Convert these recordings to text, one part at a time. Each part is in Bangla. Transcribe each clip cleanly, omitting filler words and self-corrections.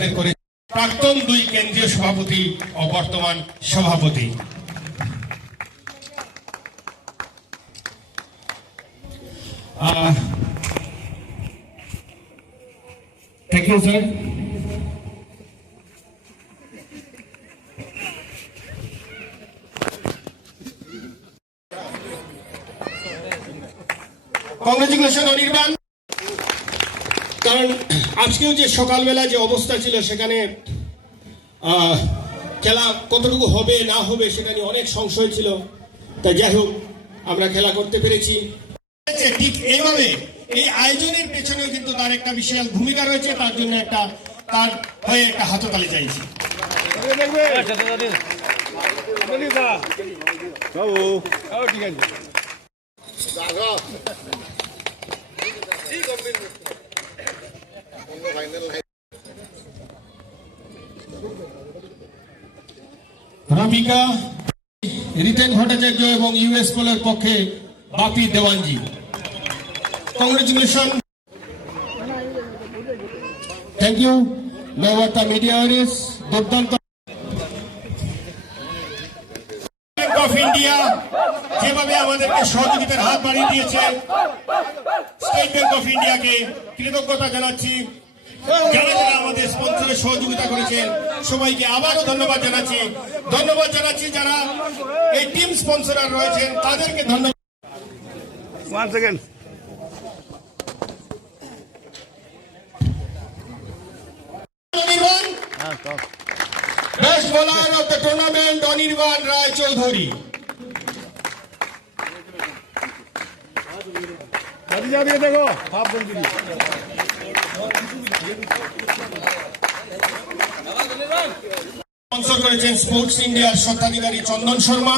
আমাদের করে প্রাক্তন 2 কেন্দ্রীয় সভাপতি ও বর্তমান সভাপতি। Thank you sir. Congratulation Anirban. কারণ আজকেও যে সকালবেলা যে অবস্থা ছিল সেখানে খেলা কতটুকু হবে না হবে সেটা নিয়ে অনেক সংশয় ছিল, তাই যাই হোক আমরা খেলা করতে পেরেছি। ঠিক এইভাবে এই আয়োজনের পেছনেও কিন্তু তার একটা বিশাল ভূমিকা রয়েছে, তার জন্য তার হয়ে একটা হাততালি চাইছি। রবিকা, রিতেন ভট্টাচার্য এবং ইউএস পোলের পক্ষে Bapi Dewanji. Congratulation. Thank you Nababarta media house. দুর্দান্ত ব্যাংক অফ ইন্ডিয়া যেভাবে আমাদেরকে সহযোগিতার হাত বাড়িয়ে দিয়েছে, স্টেট ব্যাংক অফ ইন্ডিয়াকে কৃতজ্ঞতা জানাচ্ছি। যারা যারা আমাদের স্পন্সরে সহযোগিতা করেছেন সবাইকে আবারও ধন্যবাদ জানাচ্ছি। যারা এই টিম স্পন্সরার রয়েছেন তাদেরকে ধন্যবাদ। Best bowler of the tournament Anirban Ray Chowdhury. দেখো স্পন্সর করেছেন স্পোর্টস ইন্ডিয়ার স্বত্বাধিকারী চন্দন শর্মা।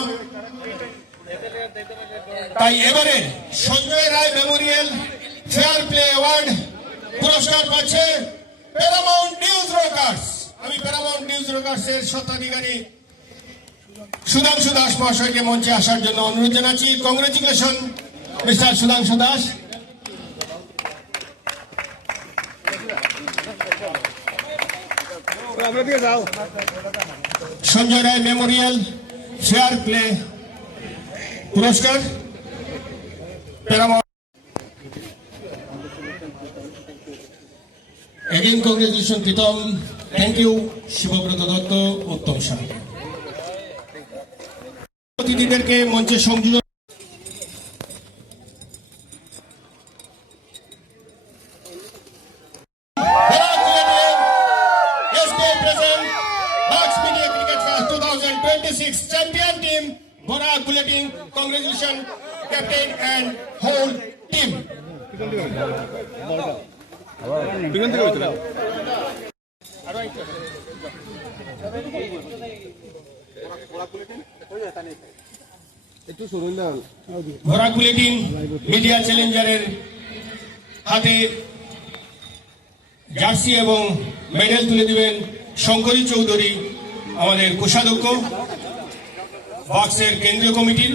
তাই এবারে Sanjay Ray memorial fair play award পুরস্কার পাচ্ছে প্যারামাউন্ট নিউজ রকার্স। আমি প্যারামাউন্ট নিউজ রকার্স এর স্বত্বাধিকারী সুধাংশু দাস মহাশয়কে মঞ্চে আসার জন্য অনুরোধ জানাচ্ছি। Congratulation mister Sudhanshu Das. Sanjay Ray memorial fair play পুরস্কার again congratulation Pritam. Thank you Shibabrata Dutta, Uttam Shah. অতিথিদেরকে মঞ্চে সংযোজন। Champion team, Borak Bulletin, congratulations, captain and whole team. Borak Bulletin, media challengeর হাতে জার্সি এবং মেডেল তুলে দিবেন শঙ্করী চৌধুরী, আমাদের কোষাধ্যক্ষ বক্সের কেন্দ্রীয় কমিটির।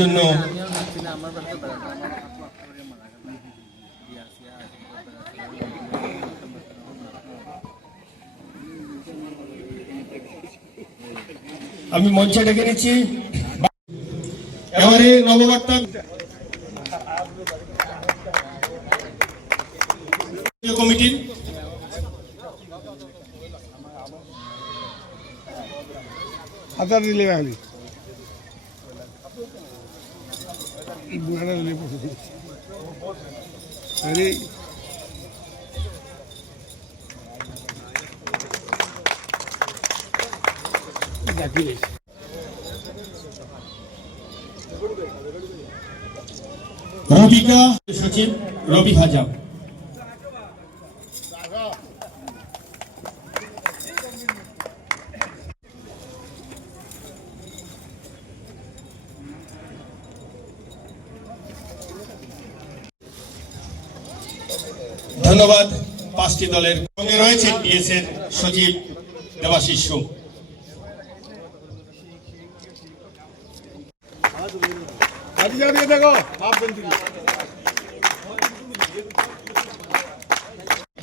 জন্য আমি মঞ্চে ডেকে নিচ্ছি এবারে নববার্তা কমিটির হাজার দিলে আরে রবিকা সচিব রবি হাজাম। ধন্যবাদ। 5টি দলের সঙ্গে রয়েছেন ডিএস এর সচিব দেবাশিস সোম।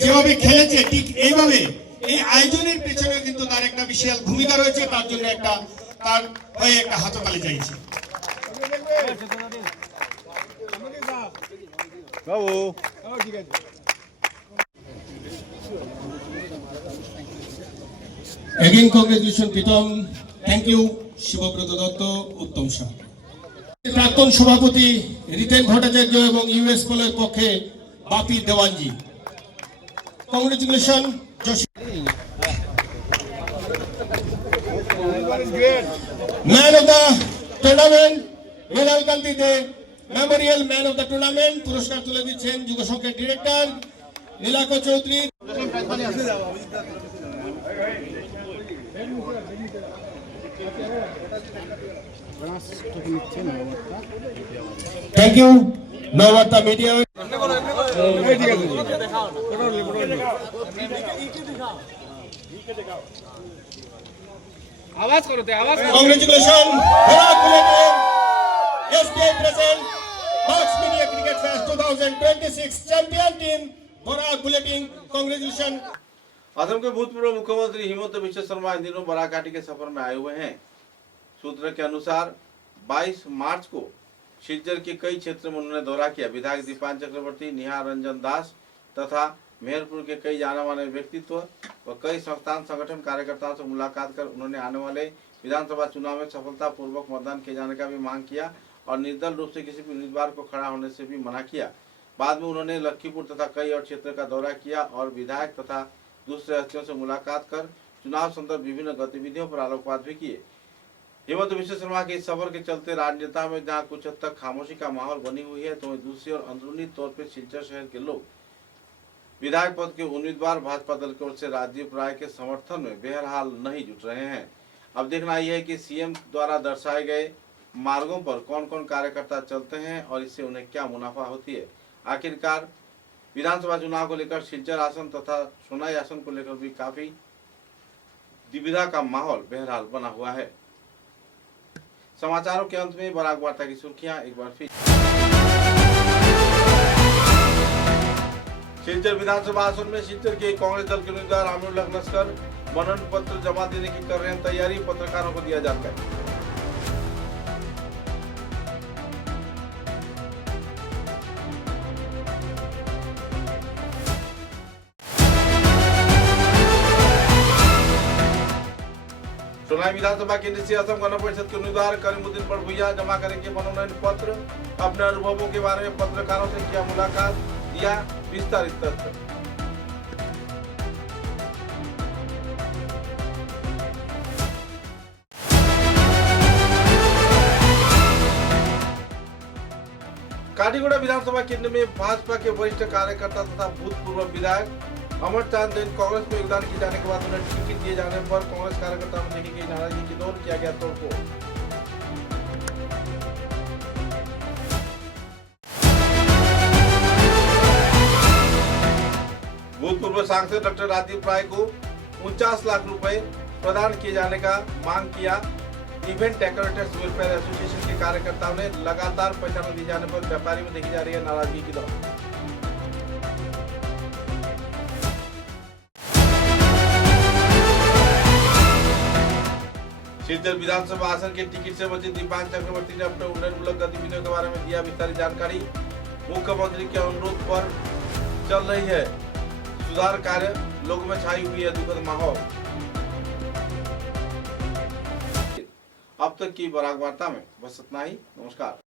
যেভাবে খেলেছে ঠিক এইভাবে এই আয়োজনের পেছনে কিন্তু তার একটা বিশাল ভূমিকা রয়েছে, তার জন্য তার হয়ে একটা হাততালি চাইছে। Again, congratulations, Pritam. Thank you, Shibabrata Dutta, Uttam Shah. প্রাক্তন সভাপতি রিতেন ভট্টাচার্য এবং ইউএস পোলের পক্ষে Bapi Dewanji. Congratulation. Man of the tournament Mrinal Kanti De memorial man of the tournament পুরস্কার তুলে দিচ্ছেন যুব সংঘের director Nilakar Chowdhury. Thank you Nababarta media. आवाज करो ते आवाज congratulation SBI present Box Media Cricket Fest 2026 champion team Barak bulletin. Congratulation. Assam के भूतपूर्व मुख्यमंत्री हिमंत बिश्व शर्मा इन दिनों बराक घाटी के सफर में आए हुए हैं। सूत्र के अनुसार 22 मार्च को शिलचर के कई क्षेत्र में उन्होंने दौरा किया। विधायक दीपान चक्रवर्ती, निहार रंजन दास तथा मेहरपुर के कई जाने माने व्यक्तित्व व कई संस्थान संगठन कार्यकर्ताओं से मुलाकात कर उन्होंने आने वाले विधानसभा चुनाव में सफलतापूर्वक मतदान किए जाने का भी मांग किया और निर्दल रूप से किसी भी उम्मीदवार को खड़ा होने से भी मना किया। बाद में उन्होंने लखीमपुर तथा कई और क्षेत्र का दौरा किया और विधायक तथा दूसरे हस्तियों से मुलाकात कर चुनाव संदर्भ विभिन्न गतिविधियों पर आलोकपात भी किए। हिमंत बिश्व शर्मा के इस सफर के चलते राजनेता में जहाँ कुछ हद तक खामोशी का माहौल बनी हुई है, तो दूसरी ओर अंदरूनी तौर पर सिलचर शहर के लोग विधायक पद के उम्मीदवार भाजपा दल की ओर से राजीव राय के समर्थन में बहरहाल नहीं जुट रहे हैं। अब देखना यह है कि सीएम द्वारा दर्शाए गए मार्गों पर कौन कौन कार्यकर्ता चलते हैं और इससे उन्हें क्या मुनाफा होती है। आखिरकार विधानसभा चुनाव को लेकर सिलचर आसन तथा सोनाई आसन को लेकर भी काफी दुविधा का माहौल बहरहाल बना हुआ है। समाचारों के अंत में बराक वार्ता की सुर्खियां एक बार फिर। सिलचर विधानसभा आसन में सिलचर के कांग्रेस दल के उम्मीदवार आमिरुल हक लश्कर मनोनयन पत्र जमा देने की कर रहे हैं तैयारी। पत्रकारों को दिया जानकारी। सोनाई विधानसभा केंद्र से असम गण परिषद के उम्मीदवार करीमुद्दीन बड़भुइया जमा करेंगे मनोनयन पत्र। अपने अनुभवों के बारे में पत्रकारों से किया मुलाकात, दिया विस्तारित तथ्य। काटीगुड़ा विधानसभा केंद्र में भाजपा के वरिष्ठ कार्यकर्ता तथा भूतपूर्व विधायक अमर चांद जैन कांग्रेस में योगदान किए जाने के बाद उन्हें टिकट दिए जाने पर कांग्रेस कार्यकर्ताओं में देखी गई नाराजगी की दौर किया गया तोड़फोड़। भूतपूर्व सांसद डॉक्टर राजीव राय को 49 लाख रुपए प्रदान किए जाने का मांग किया। इवेंट डेकोरेटर्स वेलफेयर एसोसिएशन के कार्यकर्ताओं ने लगातार पैसा न दिए जाने पर व्यापारी में देखी जा रही है नाराजगी की दौर। सिलचर विधानसभा आसन के टिकट से वंचित दीपान चक्रवर्ती ने अपने उन्नयनमूलक गतिविधियों के बारे में दिया विस्तारित जानकारी। मुख्यमंत्री के अनुरोध पर चल रही है सुधार कार्य, लोगों में छाई हुई है दुखद माहौल। अब तक की बराक वार्ता में बस इतना ही। नमस्कार।